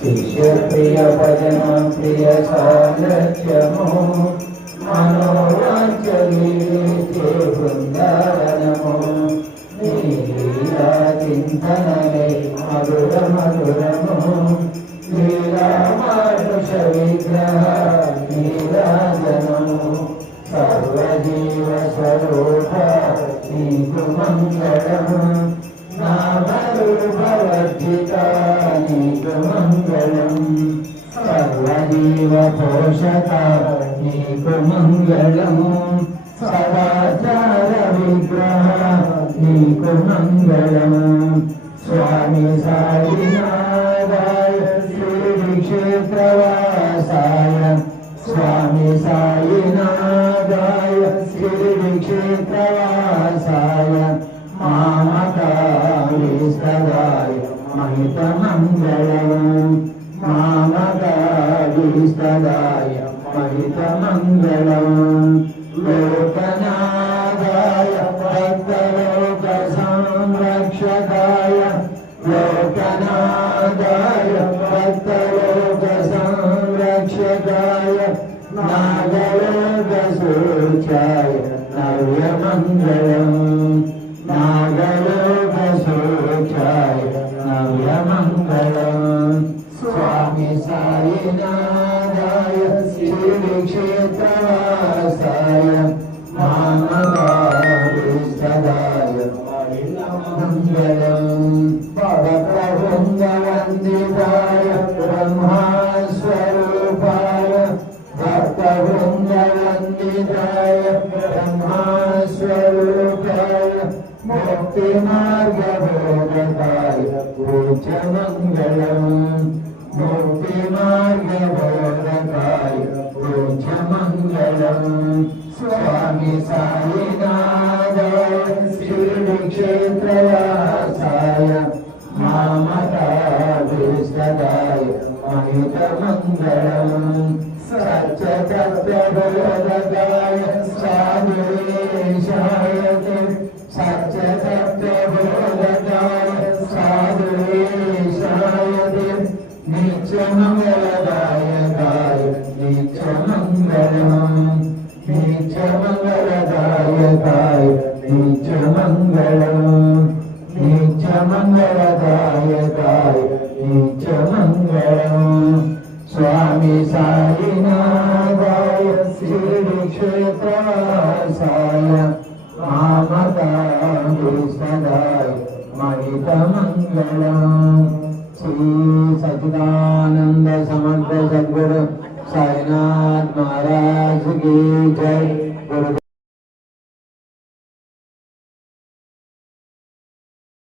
शिष्य प्रिय भजन प्रिय सान्निध्यमो मनोवांचलीते वृंदावनमो लीला चिंतनमे मधुर मधुरमो लीला मानुष विग्रह नीराजनमो सर्वजीव स्वरूप नीकु मंगलम् नामरूपवर्जिता नीकु मंगलम् सर्वजीव पोषका नीकु मंगलम् सदाचार विग्रह नीकु मंगलम् स्वामी साईनाथाय श्री क्षेत्रवासाय स्वामी साईनाथाय श्री क्षेत्रवासाय मामकालीस्तदाय महितमङ्गलम् मामकालीस्तदाय महितमङ्गलम् लोकनाथाय भक्तलोकसंरक्षकाय लोकनाथाय भक्तलोकसंरक्षकाय नागलोकसूचाय नव्यमङ्गलम् नागलोकसूचाय नव्यमङ्गलम् स्वामी साईनाथाय श्रीक्षेत्रवासाय मामकालीस्तदाय मङ्गलम् भक्तवृन्दवन्दिताय ब्रह्मस्वरूपाय भक्तवृन्दवन्दिताय ब्रह्मस्वरूपाय मुक्तिमार्गबोधकाय पूज्यमङ्गलम् मुक्तिमार्गबोधकाय पूज्यमङ्गलम् स्वामी साईनाथाय श्रीक्षेत्रवासाय मामकालीस्तदाय महितमङ्गलम् सत्यतत्त्वबोधकाय साधुवेशाय सत्यतत्त्वबोधकाय साधुवेशाय नित्यमङ्गलदायकाय नित्यमङ्गलम् नित्यमङ्गलदायकाय नित्यमङ्गलम् नित्यमङ्गलदायकाय नित्यमङ्गलम् स्वामी साईनाथाय श्रीक्षेत्रवासाय मामकालीस्तदाय महितमङ्गलम् श्री सच्चिदानंद समर्थ सद्गुरु साईनाथ महाराज की जय।